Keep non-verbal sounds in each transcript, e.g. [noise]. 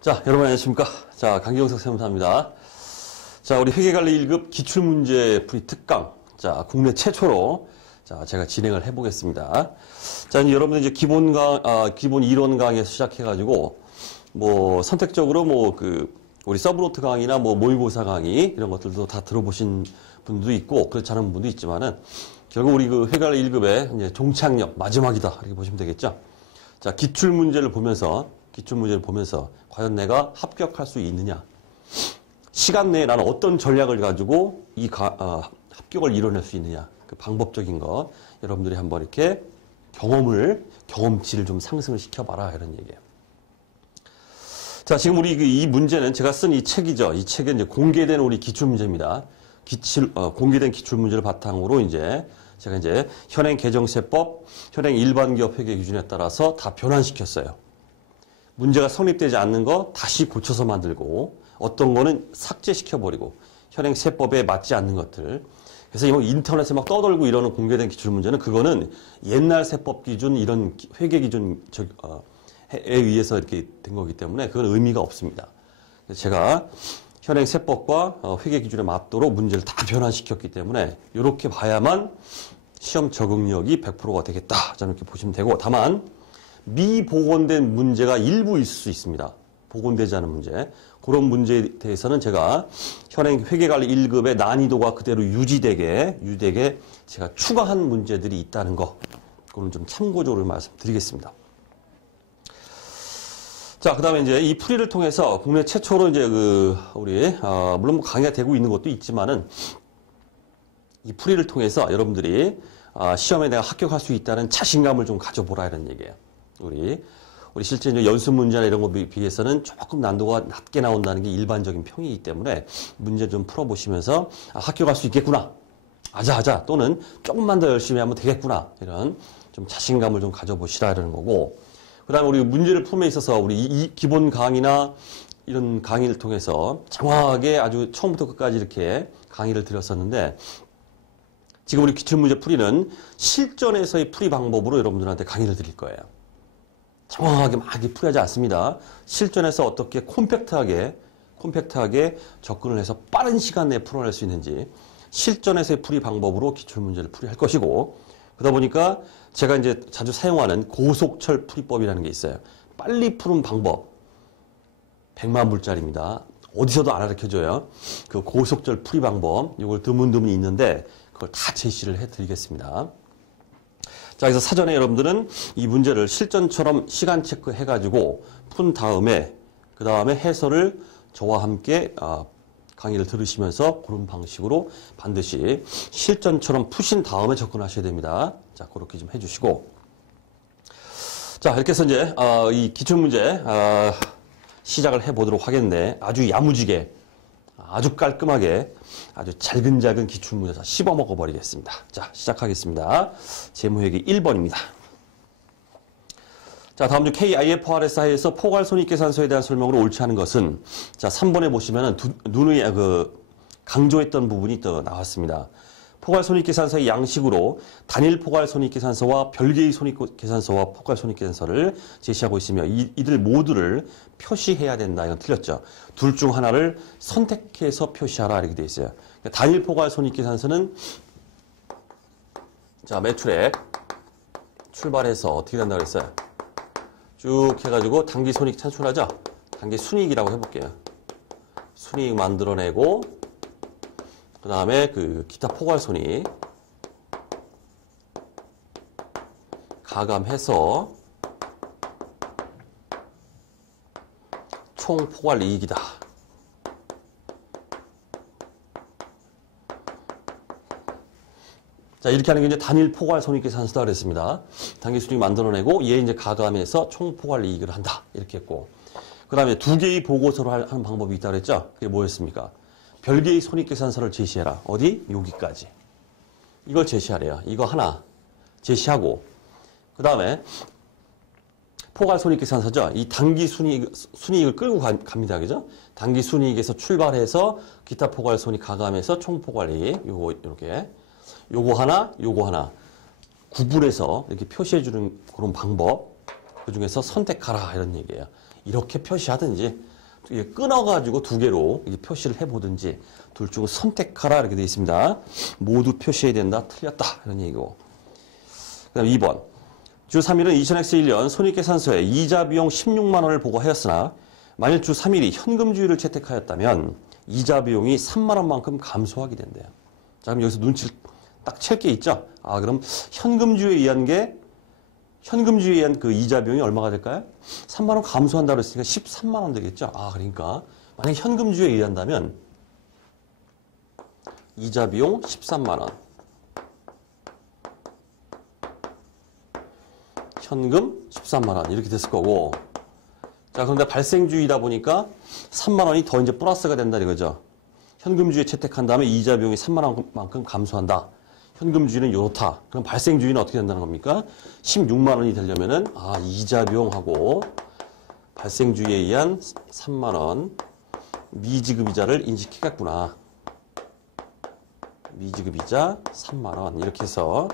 자, 여러분 안녕하십니까. 자, 강경석 세무사입니다. 자, 우리 회계관리 1급 기출문제 풀이 특강. 자, 국내 최초로 자, 제가 진행을 해보겠습니다. 자, 이제 여러분들 이제 기본 강, 아, 기본 이론 강에서 시작해가지고, 뭐, 선택적으로 뭐, 그, 우리 서브노트 강의나 뭐, 모의고사 강의, 이런 것들도 다 들어보신 분도 있고, 그렇지 않은 분도 있지만은, 결국 우리 그 회계관리 1급의 이제 종착역, 마지막이다. 이렇게 보시면 되겠죠. 자, 기출 문제를 보면서, 기출 문제를 보면서, 과연 내가 합격할 수 있느냐. 시간 내에 나는 어떤 전략을 가지고 이 가, 어, 합격을 이뤄낼 수 있느냐. 그 방법적인 거 여러분들이 한번 이렇게 경험을 경험치를 좀 상승을 시켜봐라 이런 얘기예요. 자 지금 우리 그이 문제는 제가 쓴 이 책이죠. 이 책은 이제 공개된 우리 기출 문제입니다. 기출 어, 공개된 기출 문제를 바탕으로 이제 제가 이제 현행 개정세법, 현행 일반기업 회계 기준에 따라서 다 변환시켰어요. 문제가 성립되지 않는 거 다시 고쳐서 만들고 어떤 거는 삭제시켜버리고 현행 세법에 맞지 않는 것들 그래서 이뭐 인터넷에 막 떠돌고 이러는 공개된 기출 문제는 그거는 옛날 세법 기준 이런 회계 기준 에 의해서 이렇게 된 거기 때문에 그건 의미가 없습니다. 제가 현행 세법과 어, 회계 기준에 맞도록 문제를 다 변환시켰기 때문에 이렇게 봐야만 시험 적응력이 100%가 되겠다. 저는 이렇게 보시면 되고 다만 미복원된 문제가 일부 있을 수 있습니다. 복원되지 않은 문제. 그런 문제에 대해서는 제가 현행 회계관리 1급의 난이도가 그대로 유지되게, 유지되게 제가 추가한 문제들이 있다는 거. 그거는 좀 참고적으로 말씀드리겠습니다. 자, 그 다음에 이제 이 풀이를 통해서 국내 최초로 이제 그, 우리, 어, 물론 뭐 강의가 되고 있는 것도 있지만은 이 풀이를 통해서 여러분들이 어, 시험에 내가 합격할 수 있다는 자신감을 좀 가져보라 이런 얘기예요. 우리 우리 실제 연습 문제나 이런 것에 비해서는 조금 난도가 낮게 나온다는 게 일반적인 평이기 때문에 문제 좀 풀어보시면서 아, 합격할 수 있겠구나. 아자아자 또는 조금만 더 열심히 하면 되겠구나. 이런 좀 자신감을 좀 가져보시라 이러는 거고 그 다음에 우리 문제를 풀에 있어서 우리 이 기본 강의나 이런 강의를 통해서 정확하게 아주 처음부터 끝까지 이렇게 강의를 드렸었는데 지금 우리 기출문제 풀이는 실전에서의 풀이 방법으로 여러분들한테 강의를 드릴 거예요. 정확하게 막 풀이하지 않습니다. 실전에서 어떻게 콤팩트하게 콤팩트하게 접근을 해서 빠른 시간 내에 풀어낼 수 있는지 실전에서의 풀이 방법으로 기출문제를 풀이할 것이고 그러다 보니까 제가 이제 자주 사용하는 고속철 풀이법이라는 게 있어요. 빨리 푸는 방법 100만 불짜리입니다. 어디서도 안 가르쳐줘요. 그 고속철 풀이 방법 이걸 드문드문 있는데 그걸 다 제시를 해드리겠습니다. 자, 그래서 사전에 여러분들은 이 문제를 실전처럼 시간 체크해가지고 푼 다음에 그 다음에 해설을 저와 함께 아, 강의를 들으시면서 그런 방식으로 반드시 실전처럼 푸신 다음에 접근하셔야 됩니다. 자, 그렇게 좀 해주시고. 자, 이렇게 해서 이제 어, 이 기출문제 어, 시작을 해보도록 하겠네. 아주 야무지게, 아주 깔끔하게 아주 잘근잘근 기출문제에서 씹어 먹어버리겠습니다. 자, 시작하겠습니다. 재무회계 1번입니다. 자, 다음 주 KIFRS 하에서 포괄 손익계산서에 대한 설명으로 옳지 않은 것은 자, 3번에 보시면은 두, 누누이 그 강조했던 부분이 또 나왔습니다. 포괄 손익계산서의 양식으로 단일 포괄 손익계산서와 별개의 손익계산서와 포괄 손익계산서를 제시하고 있으며 이, 이들 모두를 표시해야 된다. 이건 틀렸죠. 둘 중 하나를 선택해서 표시하라 이렇게 돼 있어요. 그러니까 단일 포괄 손익계산서는 자 매출액 출발해서 어떻게 된다 그랬어요? 쭉 해가지고 단기 손익 창출하죠. 단기 순이익이라고 해볼게요. 순이익 만들어내고 그 다음에 그 기타 포괄손익 가감해서 총 포괄 이익이다. 자, 이렇게 하는 게 이제 단일 포괄 손익계산서다 그랬습니다. 단기 순익 만들어내고 얘 이제 가감해서 총 포괄 이익을 한다. 이렇게 했고. 그 다음에 두 개의 보고서를 하는 방법이 있다 그랬죠? 그게 뭐였습니까? 별개의 손익계산서를 제시해라. 어디? 여기까지. 이걸 제시하래요. 이거 하나 제시하고 그 다음에 포괄 손익계산서죠. 이 단기 순이익, 순이익을 끌고 가, 갑니다. 그죠? 단기 순이익에서 출발해서 기타 포괄 손익 가감해서 총 포괄 이익 요거 이렇게 요거 하나, 요거 하나 구분해서 이렇게 표시해 주는 그런 방법 그 중에서 선택하라 이런 얘기예요. 이렇게 표시하든지 끊어가지고 두 개로 표시를 해보든지 둘중 선택하라 이렇게 되어 있습니다. 모두 표시해야 된다. 틀렸다. 이런 얘기고. 그 다음 2번. 주 3일은 2000X1년 손익계산서에 이자 비용 16만 원을 보고하였으나 만일 주 3일이 현금주의를 채택하였다면 이자 비용이 3만 원만큼 감소하게 된대요. 자, 그럼 여기서 눈치를 딱 챌 게 있죠? 아, 그럼 현금주의에 의한 게 현금주의에 의한 그 이자 비용이 얼마가 될까요? 3만 원 감소한다고 했으니까 13만 원 되겠죠? 아, 그러니까 만약 현금주의에 의한다면 이자 비용 13만 원. 현금 13만 원 이렇게 됐을 거고 자 그런데 발생주의다 보니까 3만 원이 더 이제 플러스가 된다 이거죠. 현금주의 채택한 다음에 이자 비용이 3만 원만큼 감소한다. 현금주의는 요렇다. 그럼 발생주의는 어떻게 된다는 겁니까? 16만 원이 되려면은 아 이자 비용하고 발생주의에 의한 3만 원 미지급 이자를 인식해갔구나. 미지급 이자 3만 원 이렇게 해서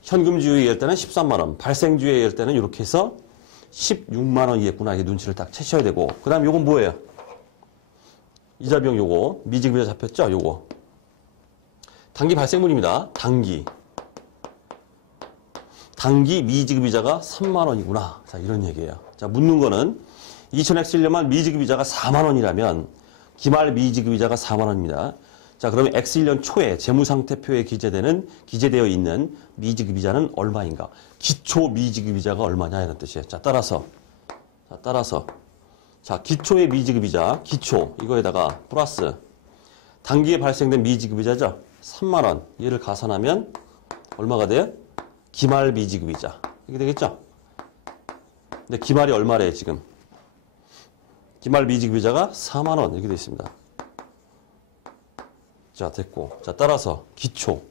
현금주의에 의할 때는 13만 원, 발생주의에 의할 때는 이렇게 해서 16만 원이겠구나. 이게 눈치를 딱 채셔야 되고. 그 다음 요건 뭐예요? 이자 비용 요거. 미지급 이자 잡혔죠? 요거. 단기 발생분입니다. 단기. 단기 미지급이자가 3만 원이구나. 자, 이런 얘기예요. 자, 묻는 거는 2000X 1년만 미지급이자가 4만 원이라면 기말 미지급이자가 4만 원입니다. 자, 그러면 X1년 초에 재무상태표에 기재되는, 기재되어 있는 미지급이자는 얼마인가? 기초 미지급이자가 얼마냐? 이런 뜻이에요. 자, 따라서. 자, 따라서. 자, 기초의 미지급이자, 기초, 이거에다가 플러스. 단기에 발생된 미지급이자죠? 3만원. 얘를 가산하면 얼마가 돼요? 기말 미지급이자. 이게 되겠죠? 근데 기말이 얼마래, 지금? 기말 미지급이자가 4만원. 이렇게 되어 있습니다. 자, 됐고. 자, 따라서 기초.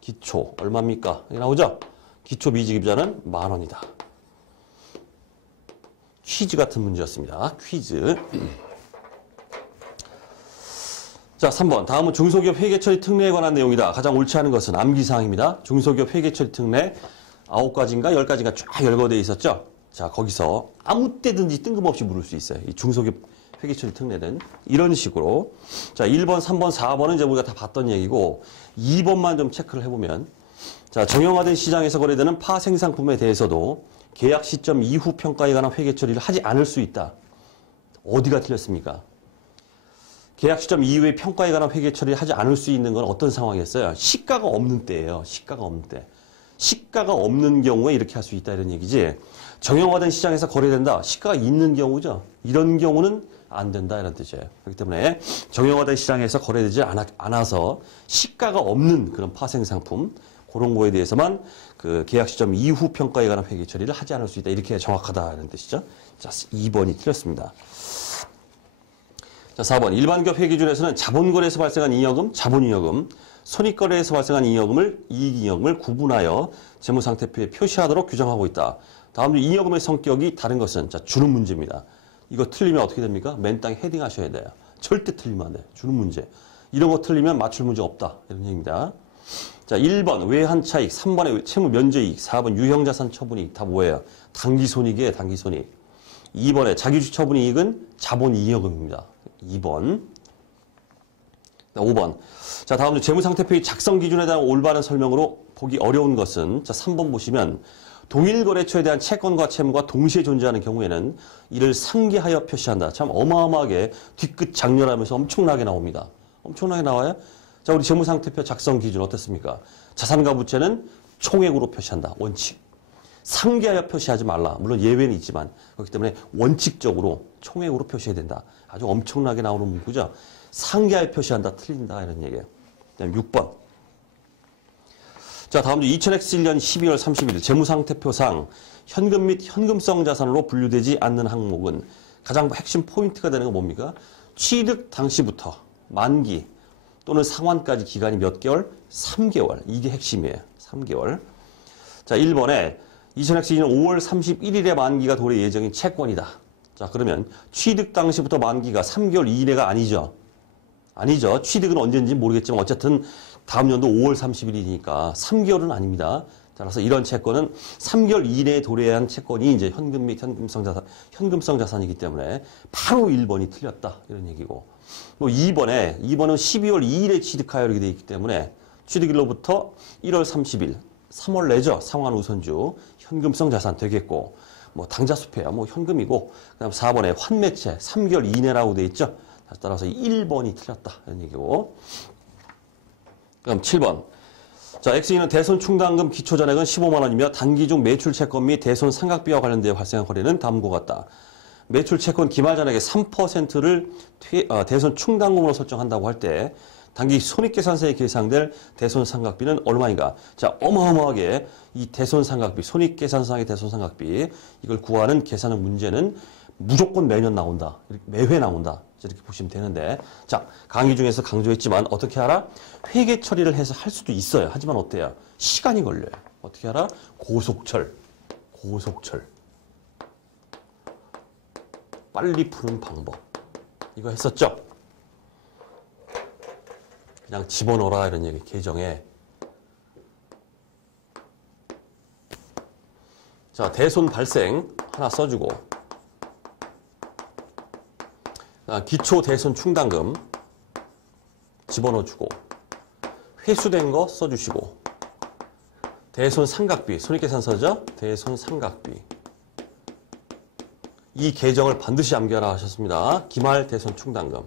기초 얼마입니까? 여기 나오죠? 기초 미지급자는 만 원이다. 퀴즈 같은 문제였습니다. 퀴즈. [clears throat] 자, 3번. 다음은 중소기업 회계처리 특례에 관한 내용이다. 가장 옳지 않은 것은 암기사항입니다. 중소기업 회계처리 특례 9가지인가 10가지가 쫙 열거되어 있었죠? 자, 거기서 아무 때든지 뜬금없이 물을 수 있어요. 이 중소기업 회계처리 특례는 이런 식으로 자 1번, 3번, 4번은 이제 우리가 다 봤던 얘기고 2번만 좀 체크를 해보면 자 정형화된 시장에서 거래되는 파생상품에 대해서도 계약 시점 이후 평가에 관한 회계 처리를 하지 않을 수 있다. 어디가 틀렸습니까? 계약 시점 이후에 평가에 관한 회계 처리를 하지 않을 수 있는 건 어떤 상황이었어요? 시가가 없는 때예요. 시가가 없는 때. 시가가 없는 경우에 이렇게 할 수 있다 이런 얘기지. 정형화된 시장에서 거래된다. 시가가 있는 경우죠. 이런 경우는 안 된다 이런 뜻이에요. 그렇기 때문에 정형화된 시장에서 거래되지 않아, 않아서 시가가 없는 그런 파생 상품 그런 거에 대해서만 그 계약 시점 이후 평가에 관한 회계 처리를 하지 않을 수 있다. 이렇게 정확하다는 뜻이죠. 자, 2번이 틀렸습니다. 자, 4번. 일반 기업 회계준에서는 자본거래에서 발생한 잉여금, 자본잉여금, 손익거래에서 발생한 잉여금을 이익잉여금을 구분하여 재무상태표에 표시하도록 규정하고 있다. 다음 중 잉여금의 성격이 다른 것은 자, 주는 문제입니다. 이거 틀리면 어떻게 됩니까? 맨 땅에 헤딩하셔야 돼요. 절대 틀리면 안 돼요. 주는 문제. 이런 거 틀리면 맞출 문제 없다. 이런 얘기입니다. 자, 1번 외환 차익, 3번의 채무 면제 이익, 4번 유형 자산 처분 이익 다 뭐예요? 단기 손익이에요. 단기 손익. 2번에 자기 주 처분 이익은 자본이익금입니다. 2번. 5번. 자, 다음 재무상태표의 작성 기준에 대한 올바른 설명으로 보기 어려운 것은 자, 3번 보시면 동일 거래처에 대한 채권과 채무가 동시에 존재하는 경우에는 이를 상기하여 표시한다. 참 어마어마하게 뒤끝 장렬하면서 엄청나게 나옵니다. 엄청나게 나와요. 자, 우리 재무상태표 작성 기준 어떻습니까? 자산과 부채는 총액으로 표시한다. 원칙. 상기하여 표시하지 말라. 물론 예외는 있지만 그렇기 때문에 원칙적으로 총액으로 표시해야 된다. 아주 엄청나게 나오는 문구죠. 상기하여 표시한다. 틀린다. 이런 얘기예요. 그다음 6번. 자, 다음 주 2000X1년 12월 31일 재무상태표상 현금 및 현금성 자산으로 분류되지 않는 항목은 가장 핵심 포인트가 되는 건 뭡니까? 취득 당시부터 만기 또는 상환까지 기간이 몇 개월? 3개월. 이게 핵심이에요. 3개월. 자, 1번에 2000X2년 5월 31일에 만기가 도래 예정인 채권이다. 자, 그러면 취득 당시부터 만기가 3개월 이내가 아니죠. 아니죠. 취득은 언제인지 모르겠지만 어쨌든 다음 연도 5월 30일이니까 3개월은 아닙니다. 따라서 이런 채권은 3개월 이내에 도래한 채권이 이제 현금 및 현금성 자산, 현금성 자산이기 때문에 바로 1번이 틀렸다. 이런 얘기고. 뭐 2번에, 2번은 12월 2일에 취득하여 이렇게 되어 있기 때문에 취득일로부터 1월 30일, 3월 내죠. 상환 우선주, 현금성 자산 되겠고. 뭐 당좌 수표야, 뭐 현금이고. 그 다음 4번에 환매채, 3개월 이내라고 되어 있죠. 따라서 1번이 틀렸다. 이런 얘기고. 그럼 7번. 자, X인은 대손 충당금 기초 잔액은 15만 원이며 단기 중 매출 채권 및 대손 상각비와 관련되어 발생한 거래는 다음과 같다. 매출 채권 기말 잔액의 3%를 어, 대손 충당금으로 설정한다고 할 때 단기 손익계산서에 계상될 대손 상각비는 얼마인가? 자, 어마어마하게 이 대손 상각비, 손익계산상의 대손 상각비 이걸 구하는 계산의 문제는 무조건 매년 나온다. 매회 나온다. 이렇게 보시면 되는데 자 강의 중에서 강조했지만 어떻게 알아? 회계 처리를 해서 할 수도 있어요. 하지만 어때요? 시간이 걸려요. 어떻게 알아? 고속철, 고속철. 빨리 푸는 방법. 이거 했었죠? 그냥 집어넣어라 이런 얘기 계정에 자 대손 발생 하나 써주고 아, 기초 대손 충당금 집어넣어주고 회수된 거 써주시고 대손 삼각비 손익계산서죠? 대손 삼각비 이 계정을 반드시 암기하라 하셨습니다. 기말 대손 충당금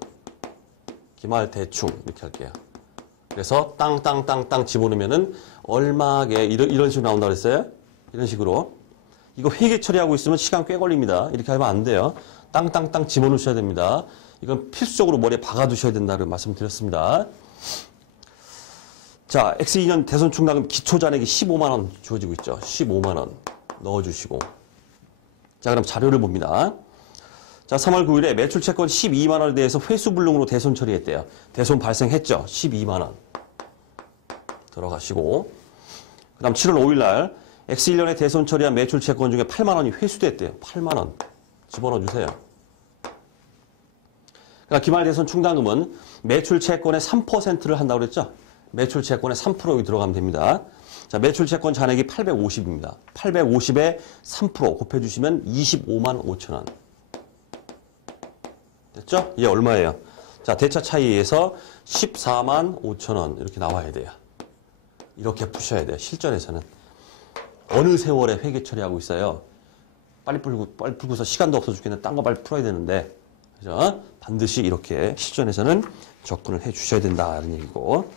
기말 대충 이렇게 할게요. 그래서 땅 땅 땅 땅 집어넣으면은 얼마게 이런, 이런 식으로 나온다 그랬어요? 이런 식으로 이거 회계 처리하고 있으면 시간 꽤 걸립니다. 이렇게 하면 안 돼요. 땅 땅 땅 집어넣으셔야 됩니다. 이건 필수적으로 머리에 박아두셔야 된다는 말씀드렸습니다. 자, X2년 대손 충당금 기초 잔액이 15만원 주어지고 있죠. 15만원 넣어주시고. 자, 그럼 자료를 봅니다. 자, 3월 9일에 매출 채권 12만 원에 대해서 회수 불능으로 대손 처리했대요. 대손 발생했죠. 12만 원. 들어가시고. 그 다음 7월 5일 날 X1년에 대손 처리한 매출 채권 중에 8만 원이 회수됐대요. 8만 원. 집어넣어 주세요. 그러니까 기말 대손 충당금은 매출 채권의 3%를 한다고 그랬죠? 매출 채권의 3% 들어가면 됩니다. 자, 매출 채권 잔액이 850입니다. 850에 3% 곱해 주시면 25만 5천 원. 됐죠? 이게 얼마예요? 자, 대차 차이에서 14만 5천 원 이렇게 나와야 돼요. 이렇게 푸셔야 돼요. 실전에서는. 어느 세월에 회계 처리하고 있어요. 빨리 풀고, 빨리 풀고서 시간도 없어 죽겠는데 딴거 빨리 풀어야 되는데. 그죠? 반드시 이렇게 실전에서는 접근을 해 주셔야 된다. 이런 얘기고.